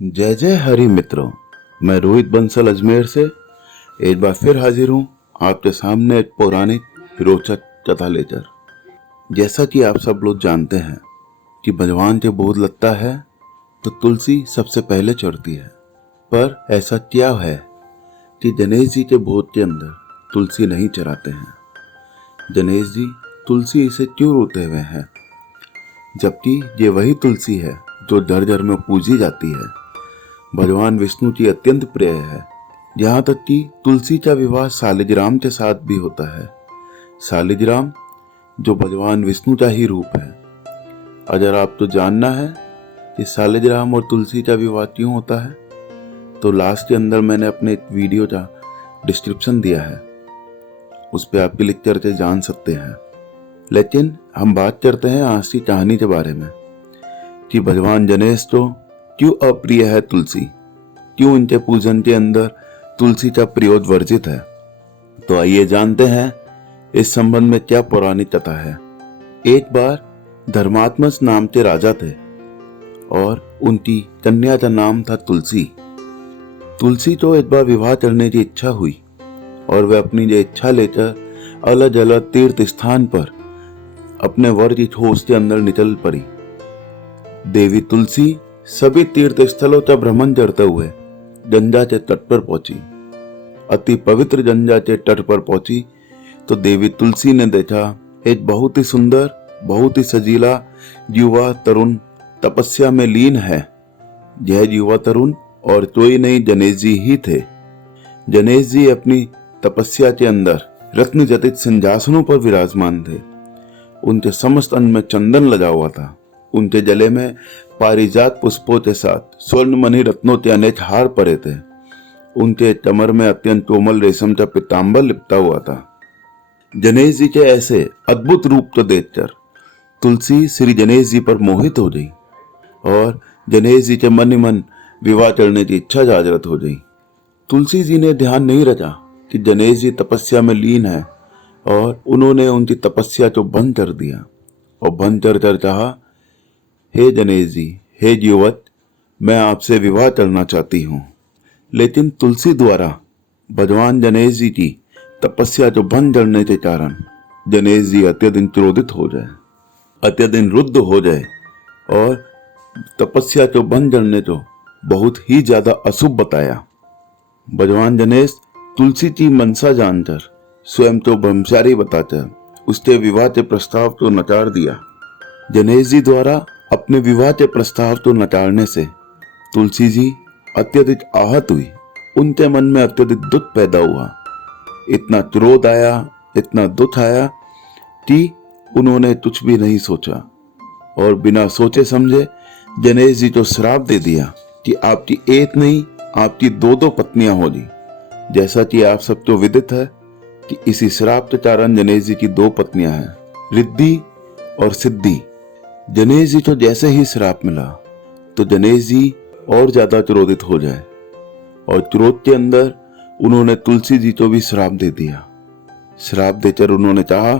जय जय हरि मित्रों, मैं रोहित बंसल अजमेर से एक बार फिर हाजिर हूँ आपके सामने एक पौराणिक रोचक कथा लेकर। जैसा कि आप सब लोग जानते हैं कि भगवान जब भोग लगता है तो तुलसी सबसे पहले चढ़ती है। पर ऐसा क्या है कि गणेश जी के भोग के अंदर तुलसी नहीं चढ़ाते हैं? गणेश जी तुलसी इसे क्यों रोते हुए हैं, जबकि ये वही तुलसी है जो घर घर में पूजी जाती है, भगवान विष्णु की अत्यंत प्रिय है। यहाँ तक कि तुलसी का विवाह शालिग्राम के साथ भी होता है। शालिग्राम जो भगवान विष्णु का ही रूप है। अगर आपको जानना है कि शालिग्राम और तुलसी का विवाह क्यों होता है तो लास्ट के अंदर मैंने अपने वीडियो का डिस्क्रिप्शन दिया है, उस पर आप क्लिक करके जान सकते हैं। लेकिन हम बात करते हैं आज की कहानी के बारे में कि भगवान गणेश को क्यों अप्रिय है तुलसी, क्यों इनके पूजन के अंदर तुलसी का प्रयोग वर्जित है। तो आइए जानते हैं इस संबंध में क्या पौराणिक कथा है। एक बार धर्मात्मज नाम के राजा थे और उनकी कन्या का नाम था तुलसी। तुलसी को एक बार विवाह करने की इच्छा हुई और वह अपनी ये इच्छा लेकर अलग अलग तीर्थ स्थान पर अपने वर की खोज के अंदर निकल पड़ी। देवी तुलसी सभी तीर्थ स्थलों का भ्रमण करते हुए गंगा के तट पर पहुंची। अति पवित्र गंगा के तट पर पहुंची तो देवी तुलसी ने देखा एक बहुत ही सुंदर, बहुत ही सजीला युवा तरुण तपस्या में लीन है। यह युवा तरुण और कोई नहीं गणेश जी ही थे। गणेश जी अपनी तपस्या के अंदर रत्न जटित सिंहासनों पर विराजमान थे। उनके समस्त अंग में चंदन लगा हुआ था। उनके गले में पारिजात पुष्पों के साथ स्वर्ण मणि रत्नों के अनेक हार पड़े थे। उनके कमर में अत्यंत कोमल रेशम का पीतांबर लिपटा हुआ था। गणेश जी के ऐसे अद्भुत रूप को देखकर तुलसी श्री गणेश जी पर मोहित हो गई और गणेश जी के मन ही मन विवाह करने की इच्छा जागृत हो गई। तुलसी जी ने ध्यान नहीं रखा कि गणेश जी तपस्या में लीन है और उन्होंने उनकी तपस्या को बंद कर दिया और बंद कर कहा, हे गणेश जी, हे युवक, मैं आपसे विवाह करना चाहती हूँ। लेकिन तुलसी द्वारा भगवान गणेश जी की तपस्या को भंग करने के कारण गणेश जी अत्यधिक क्रोधित हो जाए, अत्यधिक रुद्ध हो जाए और तपस्या को भंग करने को बहुत ही ज्यादा अशुभ बताया। भगवान गणेश तुलसी की मनसा जानकर स्वयं को ब्रह्मचारी बताकर उसके विवाह के प्रस्ताव को नकार दिया। गणेश जी द्वारा अपने विवाह के प्रस्ताव को नकारने से तुलसी जी अत्यधिक आहत हुई। उनके मन में अत्यधिक दुख पैदा हुआ। इतना क्रोध आया, इतना दुख आया कि उन्होंने कुछ भी नहीं सोचा और बिना सोचे समझे गणेश जी को श्राप दे दिया कि आपकी एक नहीं, आपकी दो पत्नियां होगी। जैसा कि आप सबको विदित है कि इसी श्राप के कारण गणेश जी की 2 पत्नियां हैं, रिद्धि और सिद्धि। गणेश जी को जैसे ही श्राप मिला तो गणेश जी और ज्यादा क्रोधित हो जाए और क्रोध के अंदर उन्होंने तुलसी जी को भी श्राप दे दिया। श्राप देकर उन्होंने कहा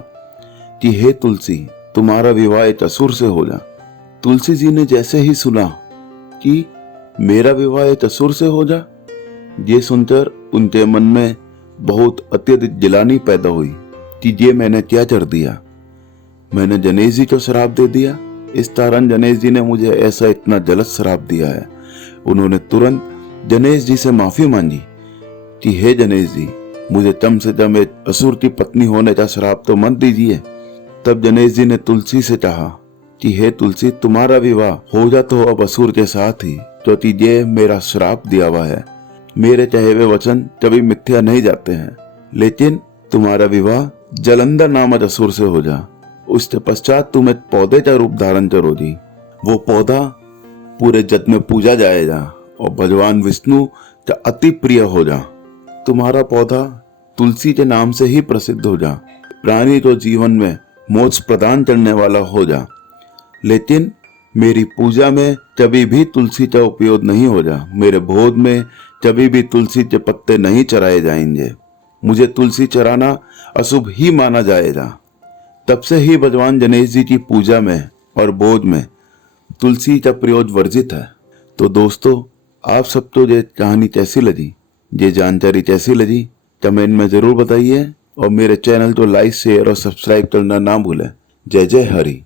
कि हे तुलसी, तुम्हारा विवाह एक असुर से हो जा। तुलसी जी ने जैसे ही सुना कि मेरा विवाह एक असुर से हो जा, ये सुनकर उनके मन में बहुत अत्यधिक गिलानी पैदा हुई कि ये मैंने क्या कर दिया, मैंने गणेश जी को श्राप दे दिया। इस कारण गणेश जी ने मुझे ऐसा इतना गलत श्राप दिया है। उन्होंने तुरंत गणेश जी से माफी मांगी कि हे गणेश जी, मुझे कम से कम एक असुर की पत्नी होने का श्राप तो मत दीजिए। तब गणेश जी ने तुलसी से कहा कि हे तुलसी, तुम्हारा विवाह हो जा तो अब असुर के साथ ही, क्योंकि ये मेरा श्राप दिया हुआ है। मेरे कहे हुए वचन कभी मिथ्या नहीं जाते हैं। लेकिन तुम्हारा विवाह जलंधर नामक असुर से हो जा। उसके पश्चात तुम एक पौधे का रूप धारण करोगी। वो पौधा पूरे जग में पूजा जाएगा और भगवान विष्णु का अति प्रिय हो जा। तुम्हारा पौधा तुलसी के नाम से ही प्रसिद्ध हो जा। प्राणी को जीवन में मोक्ष प्रदान करने वाला हो जा। लेकिन मेरी पूजा में कभी भी तुलसी का उपयोग नहीं हो जा। मेरे भोग में कभी भी तुलसी के पत्ते नहीं चढ़ाए जाएंगे। मुझे तुलसी चढ़ाना अशुभ ही माना जाएगा। तब से ही भगवान गणेश जी की पूजा में और भोज में तुलसी का प्रयोग वर्जित है। तो दोस्तों, आप सब तो ये कहानी कैसी लगी, ये जानकारी कैसी लगी, कमेंट में जरूर बताइए और मेरे चैनल को लाइक शेयर और सब्सक्राइब करना ना भूलें। जय जय हरि।